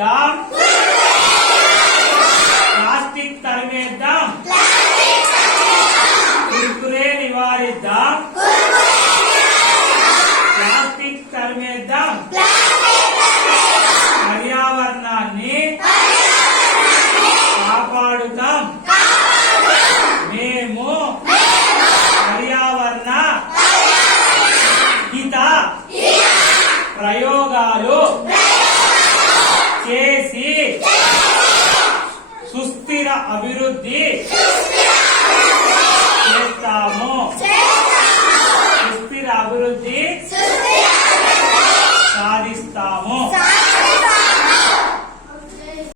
నివారిద్దాం, plastic తరిమేద్దాం, Kurkure నివారిద్దాం, plastic తరిమేద్దాం, పర్యావరణాన్ని కాపాడుతాం. మేము పర్యావరణ హిత ప్రయోగాలు చేసి సుస్థిర అభివృద్ధి